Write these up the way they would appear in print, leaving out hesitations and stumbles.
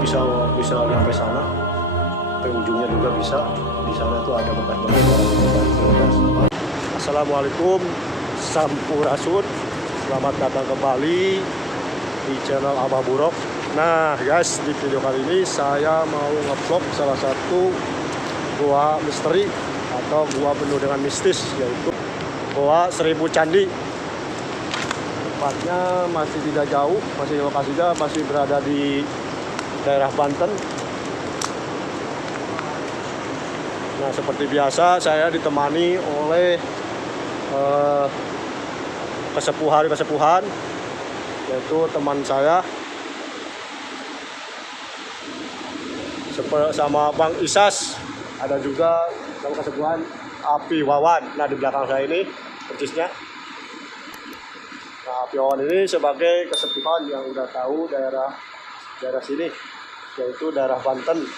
bisa bisa sampai sana, sampai ujungnya juga bisa. Di sana tuh ada bekas-bekas sampah. Assalamualaikum Sampurasun, selamat datang kembali di channel Abah Burok. Nah guys, di video kali ini saya mau ngevlog salah satu gua misteri atau gua penuh dengan mistis, yaitu Goa Seribu Candi. Tempatnya masih tidak jauh, masih lokasinya masih berada di daerah Banten. Nah, seperti biasa saya ditemani oleh kesepuhan, yaitu teman saya sama Bang Isas, ada juga sama kesepuhan Api Wawan. Nah, di belakang saya ini persisnya. Nah, Api Wawan ini sebagai kesepuhan yang udah tahu daerah sini, yaitu daerah Banten.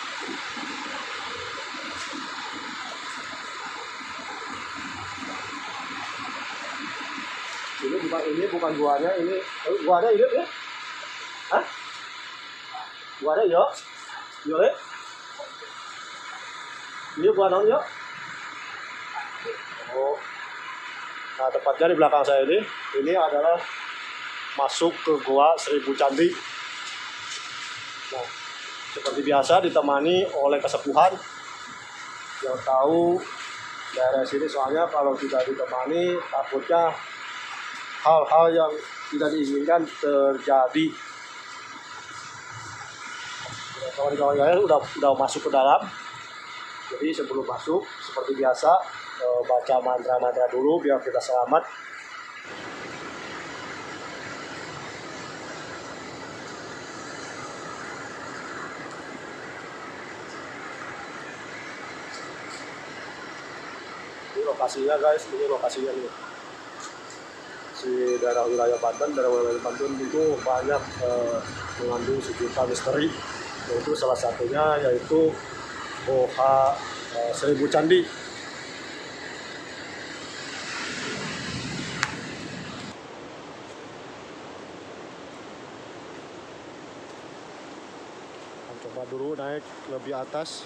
Ini bukan guanya, ini guanya hidup ya? Hah? Guanya yuk? Yuk le? Ini gua nong yuk? Oh. Nah, tepatnya di belakang saya ini adalah masuk ke Goa Seribu Candi. Nah, seperti biasa ditemani oleh kesepuhan yang tahu daerah sini, soalnya kalau tidak ditemani takutnya hal-hal yang tidak diinginkan terjadi. Kawan-kawan saya udah masuk ke dalam. Jadi sebelum masuk, seperti biasa, baca mantra-mantra dulu biar kita selamat. Ini lokasinya guys, ini lokasinya nih. Di daerah wilayah Banten itu banyak mengandung sejuta misteri, yaitu salah satunya yaitu Goa Seribu Candi. Coba dulu naik lebih atas.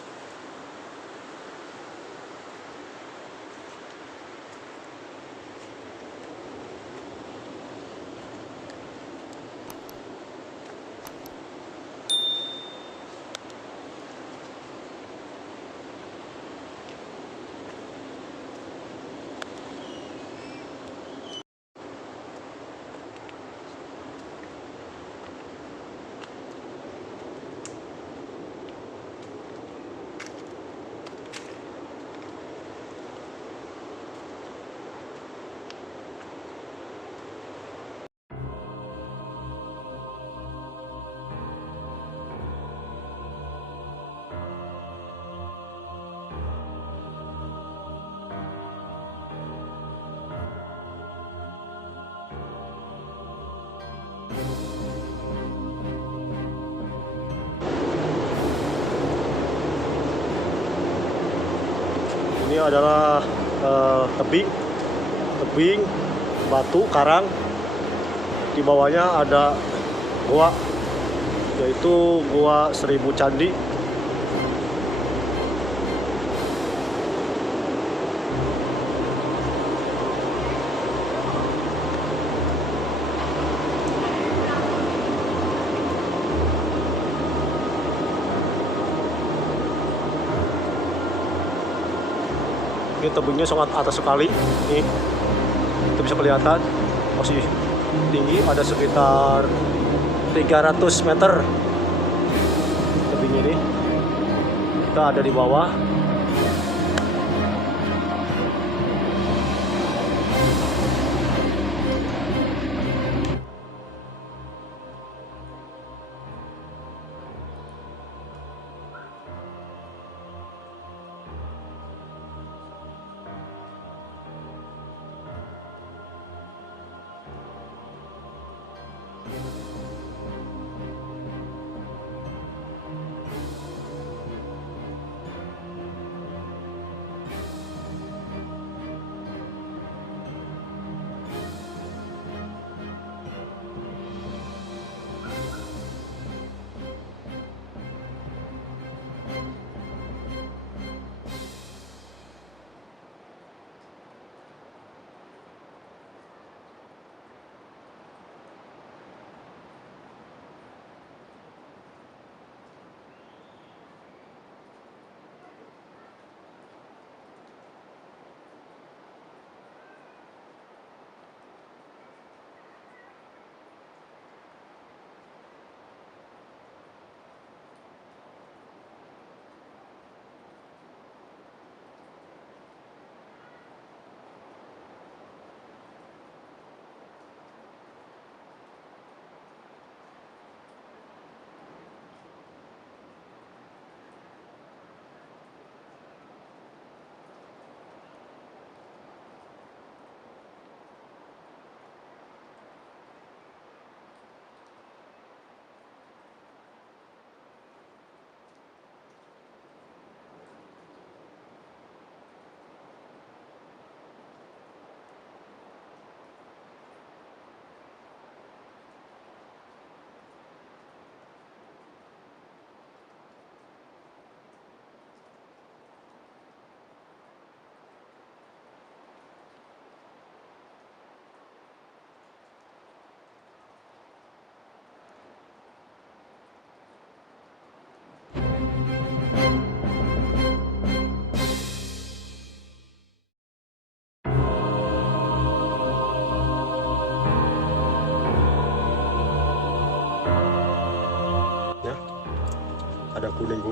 Ini adalah tebing batu karang. Di bawahnya ada goa, yaitu Goa Seribu Candi. Ini tebingnya sangat atas sekali. Nih, itu bisa kelihatan masih tinggi, ada sekitar 300 meter tebing ini. Kita ada di bawah.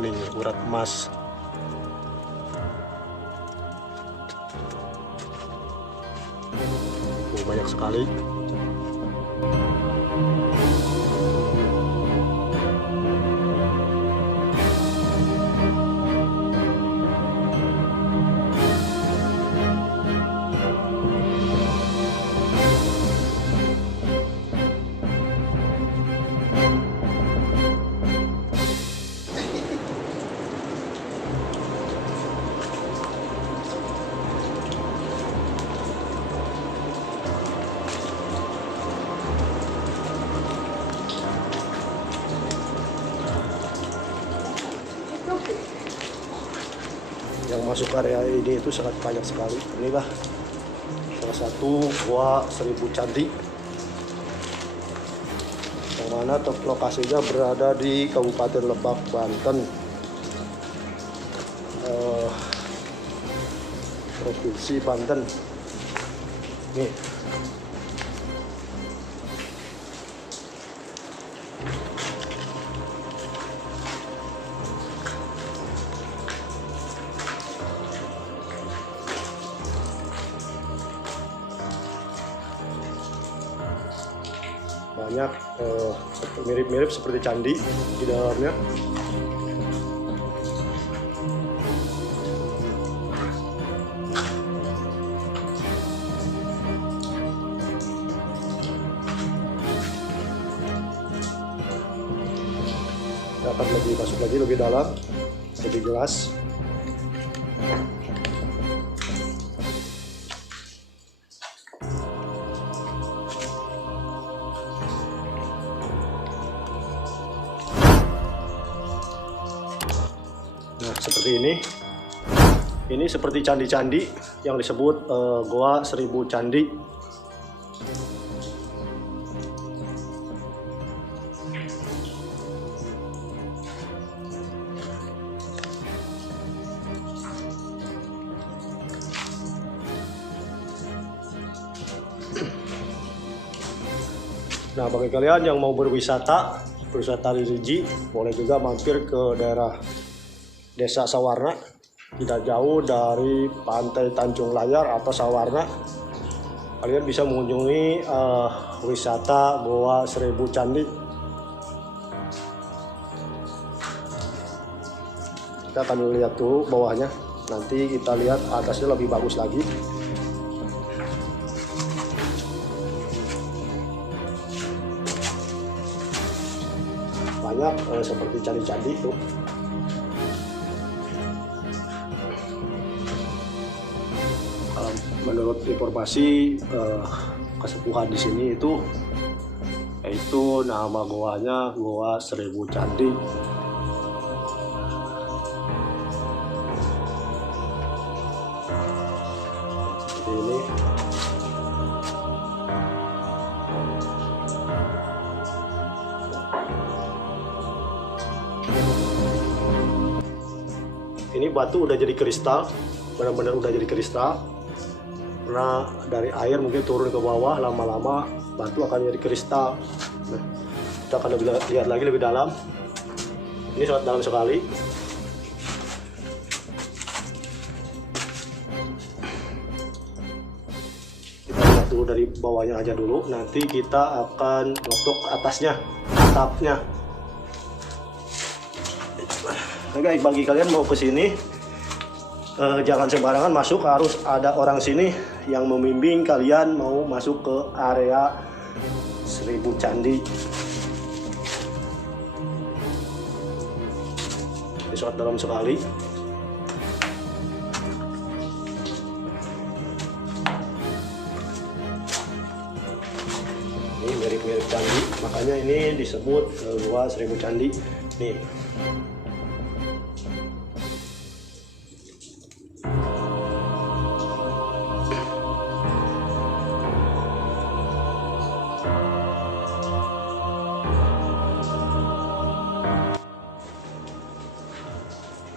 kuning, urat emas. Banyak sekali. Yang masuk area ini itu sangat banyak sekali. Inilah salah satu gua 1000 candi, yang mana lokasinya berada di Kabupaten Lebak, Banten, Provinsi Banten. Nih, banyak mirip-mirip seperti candi di dalamnya. Kita akan masuk lagi lebih dalam, lebih jelas. Nah, seperti ini. Ini seperti candi-candi yang disebut Goa 1000 Candi. Nah, bagi kalian yang mau berwisata religi, boleh juga mampir ke daerah Desa Sawarna, tidak jauh dari Pantai Tanjung Layar atau Sawarna. Kalian bisa mengunjungi wisata Goa 1000 Candi. Kita akan lihat dulu bawahnya, nanti kita lihat atasnya lebih bagus lagi. Banyak seperti candi-candi itu. Menurut informasi kesepuhan di sini itu, yaitu nama goanya Goa 1000 Candi. Seperti ini. Ini batu udah jadi kristal, benar-benar udah jadi kristal. Karena dari air mungkin turun ke bawah, lama-lama batu akan jadi kristal. Nah, kita akan lihat lagi lebih dalam. Ini sangat dalam sekali. Kita lihat dulu dari bawahnya aja dulu. Nanti kita akan ngetok atasnya, atapnya. Oke, bagi kalian mau ke sini, jangan sembarangan masuk, harus ada orang sini yang membimbing kalian mau masuk ke area 1000 Candi. Ini sangat dalam sekali. Ini mirip-mirip candi, makanya ini disebut Goa 1000 Candi. Nih.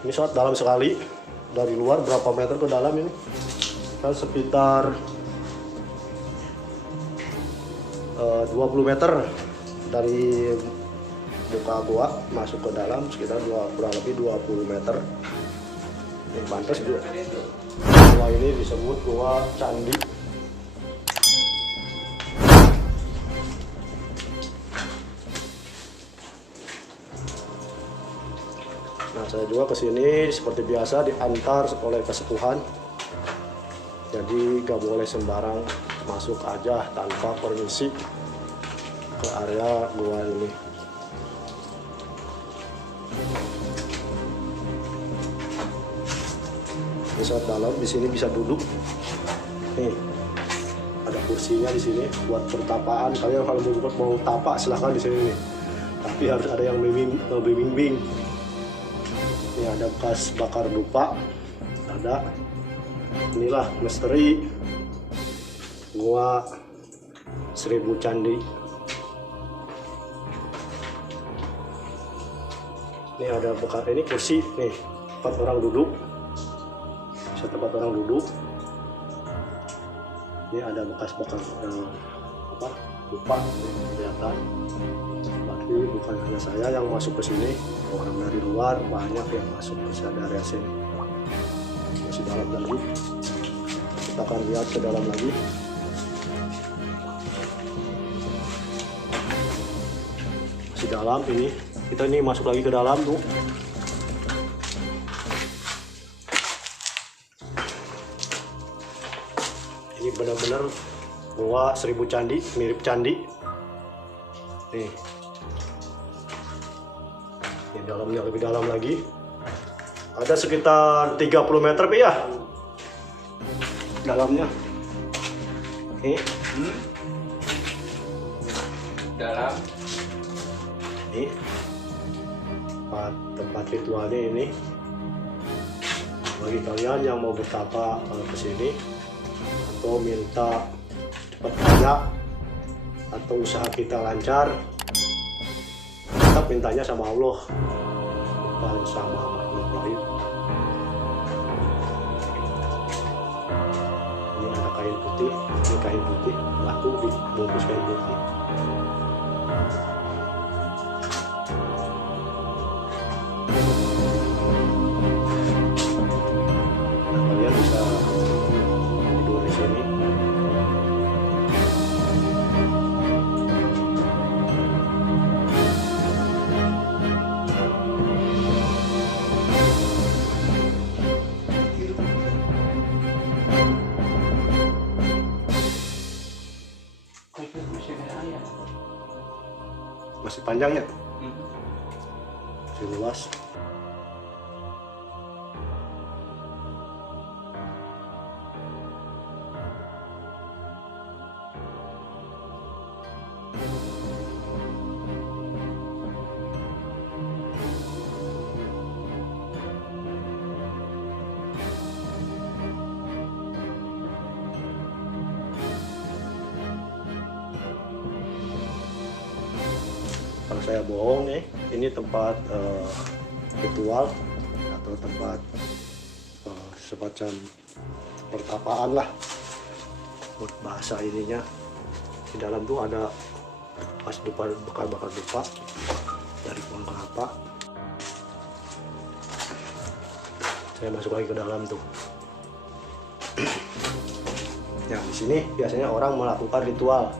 Ini sangat dalam sekali. Dari luar berapa meter ke dalam ini? Sekitar 20 meter dari buka gua masuk ke dalam sekitar kurang lebih 20 meter. Ini pantas gua. Gua ini disebut gua candi. Nah, saya juga kesini seperti biasa diantar oleh kesepuhan. Jadi gak boleh sembarang masuk aja tanpa permisi ke area gua ini. Ini saat dalam di sini bisa duduk. Nih, ada kursinya di sini buat pertapaan. Kalian kalau mau tapak silahkan di sini nih. Tapi harus ada yang membimbing. Ini ada bekas bakar dupa. Ada. Inilah misteri gua 1000 candi. Ini ada bekas, ini kursi nih, tempat orang duduk. Bisa tempat orang duduk. Ini ada bekas bakar dupa kelihatan. Tapi bukan hanya saya yang masuk ke sini, orang dari luar banyak yang masuk ke area sini. Masih dalam lagi. Kita akan lihat ke dalam lagi. Masih dalam ini. Kita ini masuk lagi ke dalam tuh. Ini benar-benar gua 1000 candi, mirip candi. Nih. Ini dalamnya lebih dalam lagi. Ada sekitar 30 meter ya dalamnya. Dalam ini tempat ritualnya ini. Bagi kalian yang mau bertapa ke sini atau minta cepat kaya atau usaha kita lancar, tetap mintanya sama Allah, bukan sama makhluk lain. Ini ada kain putih, ini kain putih, laku dibungkus kain putih. Nah, kalian bisa tidur di sini. Masih panjangnya, masih luas. Kalau saya bohong nih, ini tempat ritual atau tempat semacam pertapaan lah, buat bahasa ininya. Di dalam tuh ada pas bakar dupa dari pohon kelapa. Saya masuk lagi ke dalam tuh. Ya, di sini biasanya orang melakukan ritual.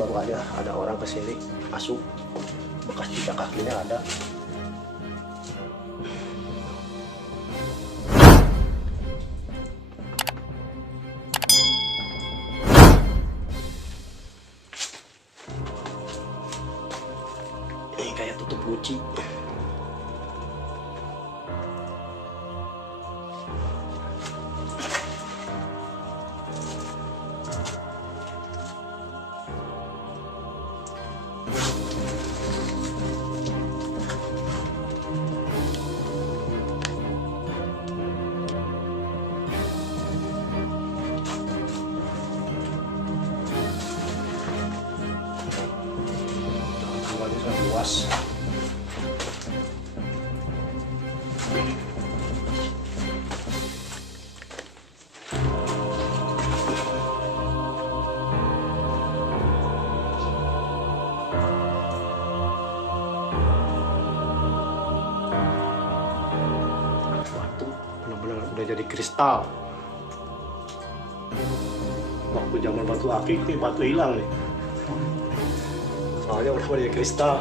Baru ada orang kesini masuk, bekas jejak kakinya ada. Ini kayak tutup guci. Luas. udah jadi kristal. Waktu zaman batu akik nih batu hilang nih, soalnya udah jadi kristal.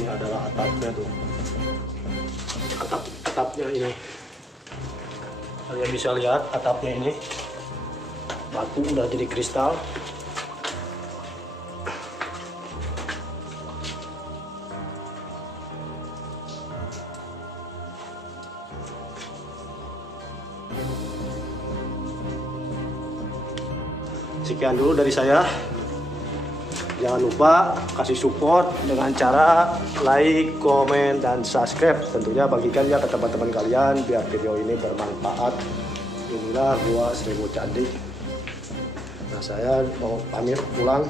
Ini adalah atapnya tuh, atapnya ini. Kalian bisa lihat atapnya ini, batu udah jadi kristal. Sekian dulu dari saya. Jangan lupa kasih support dengan cara like, komen, dan subscribe. Tentunya bagikan ya ke teman-teman kalian biar video ini bermanfaat. Inilah gua Seribu Candi. Nah, saya mau pamit pulang.